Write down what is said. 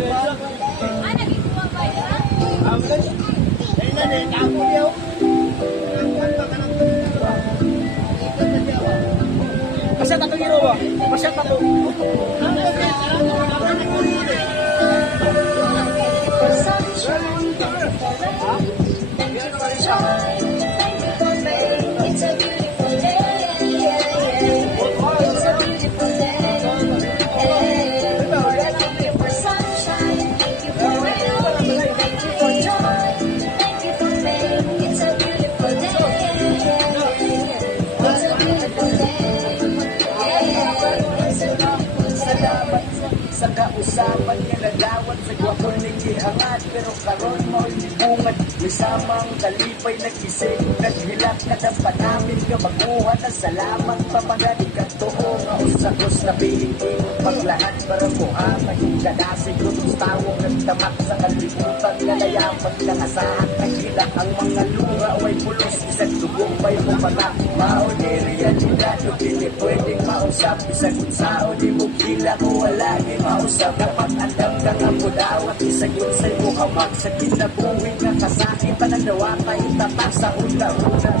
nagikuha ba yan? Masya tato giro ba? Masya tato. Sa kausapan niya nagawat sa gwapo ning gihangat pero karon mo'y bungat misamang kalipay nag-isip naghilak na dapat namin ka makuha na salamat papagani ka too nga usakos na piling paglahat para muhamad yung ganasig kung tawong nagtamak sa kalibutan nalayapan lang asahan naghilak ang mga luha way pulos isang tugong pa'y pumata mao ni realidad no hindi pwedeng mausap isang sao di mo kila ko wala ni mausap dapat andam kang amudaw at isagot sa'y muhamag sa kinabuhi nga kasakit pananawa tayo tatak sa una-una